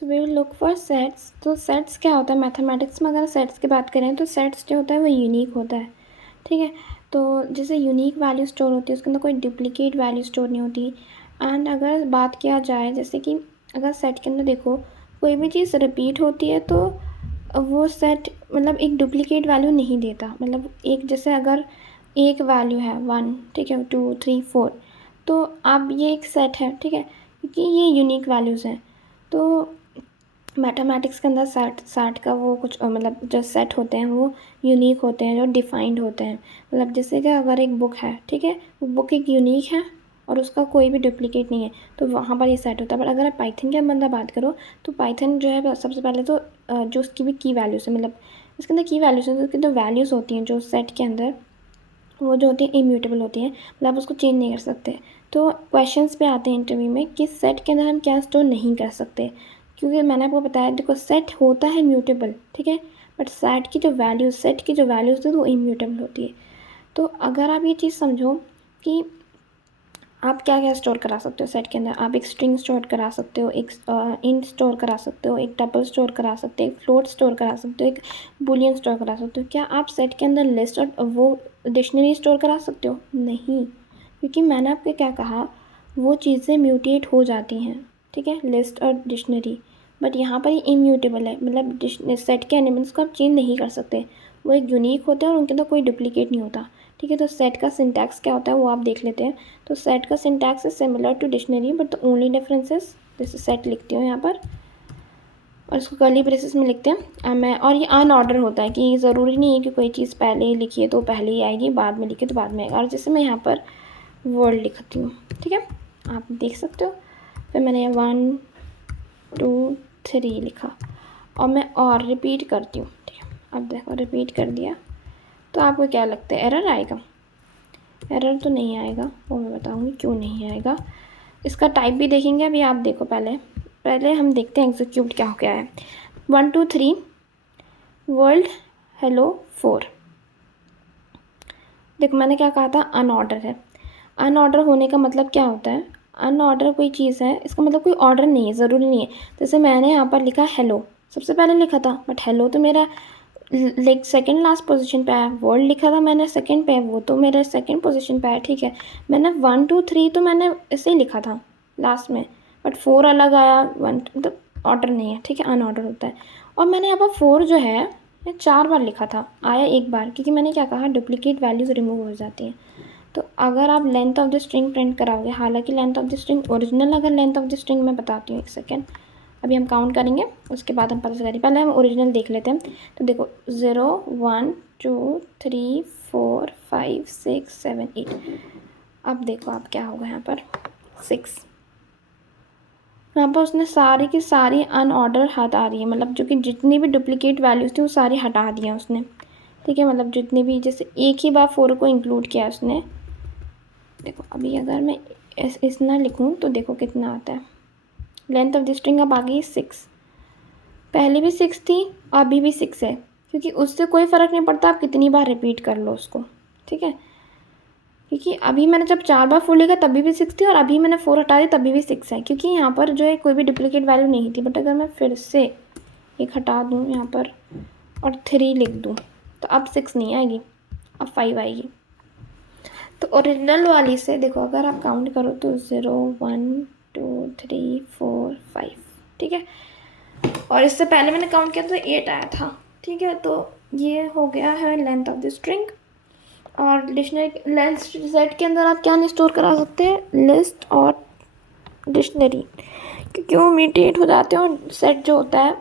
So we will look for sets. तो sets क्या होता है मैथमेटिक्स में, अगर सेट्स की बात करें तो सेट्स जो होता है वो यूनिक होता है, ठीक है। तो जैसे यूनिक वैल्यू स्टोर होती है, उसके अंदर कोई डुप्लीकेट वैल्यू स्टोर नहीं होती। एंड अगर बात किया जाए जैसे कि अगर सेट के अंदर देखो कोई भी चीज़ रिपीट होती है तो वो सेट मतलब एक डुप्लीकेट वैल्यू नहीं देता। मतलब एक जैसे अगर एक वैल्यू है 1, ठीक है, 2, 3, 4, तो अब ये एक सेट है, ठीक है, क्योंकि ये यूनिक वैल्यूज़ हैं। तो मैथमेटिक्स के अंदर सेट का वो कुछ मतलब जो सेट होते हैं वो यूनिक होते हैं, जो डिफाइंड होते हैं। मतलब जैसे कि अगर एक बुक है, ठीक है, वो बुक एक यूनिक है और उसका कोई भी डुप्लीकेट नहीं है, तो वहाँ पर ये सेट होता है। बट अगर आप पाइथन के अंदर बात करो तो पाइथन जो है सबसे पहले तो जो उसकी भी की वैल्यूज़ है, मतलब इसके अंदर की वैल्यूज़ हैं, तो उसकी जो वैल्यूज़ होती हैं जो सेट के अंदर वो जो होती है इम्यूटेबल होती हैं, मतलब आप उसको चेंज नहीं कर सकते। तो क्वेश्चंस पे आते हैं इंटरव्यू में कि सेट के अंदर हम क्या स्टोर नहीं कर सकते, क्योंकि मैंने आपको बताया देखो सेट होता है म्यूटेबल, ठीक है, बट सेट की जो वैल्यूज़ होती है वो इम्यूटेबल होती है। तो अगर आप ये चीज़ समझो कि आप क्या क्या स्टोर करा सकते हो सेट के अंदर, आप एक स्ट्रिंग स्टोर करा सकते हो, एक इंट स्टोर करा सकते हो, एक टपल स्टोर करा सकते हो, एक फ्लोट स्टोर करा सकते हो, एक बुलियन स्टोर करा सकते हो। क्या आप सेट के अंदर लिस्ट और वो डिक्शनरी स्टोर करा सकते हो? नहीं, क्योंकि मैंने आपको क्या कहा, वो चीज़ें म्यूटेट हो जाती हैं, ठीक है, लिस्ट और डिक्शनरी। बट यहाँ पर ये इम्यूटेबल है, मतलब सेट के एलिमेंट्स को आप चेंज नहीं कर सकते, वो एक यूनिक होते हैं और उनके अंदर कोई डुप्लीकेट नहीं होता, ठीक है। तो सेट का सिंटैक्स क्या होता है वो आप देख लेते हैं। तो सेट का syntax is similar to dictionary but the only difference is, जैसे सेट लिखती हूँ यहाँ पर और इसको कर्ली ब्रेसेस में लिखते हैं मैं, और ये अनऑर्डर होता है कि ज़रूरी नहीं है कि कोई चीज़ पहले ही लिखिए तो पहले ही आएगी, बाद में लिखिए तो बाद में आएगा। और जैसे मैं यहाँ पर वर्ड लिखती हूँ, ठीक है, आप देख सकते हो, फिर मैंने 1, 2, 3 लिखा और मैं और रिपीट करती हूँ, ठीक है। अब देखो रिपीट कर दिया, तो आपको क्या लगता है एरर आएगा? एरर तो नहीं आएगा, वो मैं बताऊँगी क्यों नहीं आएगा। इसका टाइप भी देखेंगे अभी, आप देखो पहले हम देखते हैं एग्जीक्यूट क्या हो गया है। 1, 2, 3 वर्ल्ड हेलो 4। देखो मैंने क्या कहा था, अनऑर्डर है। अनऑर्डर होने का मतलब क्या होता है, अनऑर्डर कोई चीज़ है इसका मतलब कोई ऑर्डर नहीं है, ज़रूरी नहीं है। जैसे मैंने यहाँ पर लिखा हेलो, सबसे पहले लिखा था, बट हेलो तो मेरा लाइक सेकंड लास्ट पोजीशन पे आया। वर्ल्ड लिखा था मैंने सेकंड पे, वो तो मेरे सेकंड पोजीशन पे आया, ठीक है। मैंने 1, 2, 3 तो मैंने ऐसे ही लिखा था लास्ट में, बट 4 अलग आया, 1 मतलब ऑर्डर नहीं है, ठीक है, अनऑर्डर होता है। और मैंने यहाँ पर 4 जो है ये 4 बार लिखा था, आया एक बार, क्योंकि मैंने क्या कहा डुप्लीकेट वैल्यूज़ रिमूव हो जाती हैं। तो अगर आप length of the string print कराओगे, हालांकि length of the string original, अगर लेंथ ऑफ द स्ट्रिंग मैं बताती हूँ, एक सेकेंड, अभी हम काउंट करेंगे उसके बाद हम पता करेंगे, पहले हम ओरिजिनल देख लेते हैं। तो देखो 0, 1, 2, 3, 4, 5, 6, 7, 8। अब देखो आप क्या होगा यहाँ पर 6, यहाँ पर उसने सारी की सारी अनऑर्डर हटा दी है, मतलब जो कि जितनी भी डुप्लीकेट वैल्यूज़ थी वो सारी हटा दिया उसने, ठीक है। मतलब जितनी भी, जैसे एक ही बार 4 को इंक्लूड किया उसने। देखो अभी अगर मैं इतना लिखूँ तो देखो कितना आता है, लेंथ ऑफ द स्ट्रिंग अब आ गई 6, पहले भी 6 थी अभी भी 6 है, क्योंकि उससे कोई फ़र्क नहीं पड़ता आप कितनी बार रिपीट कर लो उसको, ठीक है। क्योंकि अभी मैंने जब 4 बार 4 लिखा तभी भी 6 थी और अभी मैंने 4 हटा दी तभी भी 6 है, क्योंकि यहाँ पर जो है कोई भी डुप्लीकेट वैल्यू नहीं थी। बट अगर मैं फिर से एक हटा दूँ यहाँ पर और 3 लिख दूँ तो अब 6 नहीं आएगी, अब 5 आएगी। तो ओरिजिनल वाली से देखो अगर आप काउंट करो तो 0, 1, 2, 3, 4, 5, ठीक है। और इससे पहले मैंने काउंट किया तो 8 आया था, ठीक है। तो ये हो गया है लेंथ ऑफ द स्ट्रिंग। और डिक्शनरी लेंथ सेट के अंदर आप क्या नहीं स्टोर करा सकते हैं, लिस्ट और डिक्शनरी, क्योंकि वो म्यूटेट हो जाते हैं और सेट जो होता है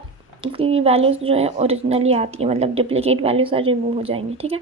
उसकी वैल्यूज़ जो है ओरिजिनली आती है, मतलब डुप्लीकेट वैल्यूज सारी रिमूव हो जाएंगी, ठीक है।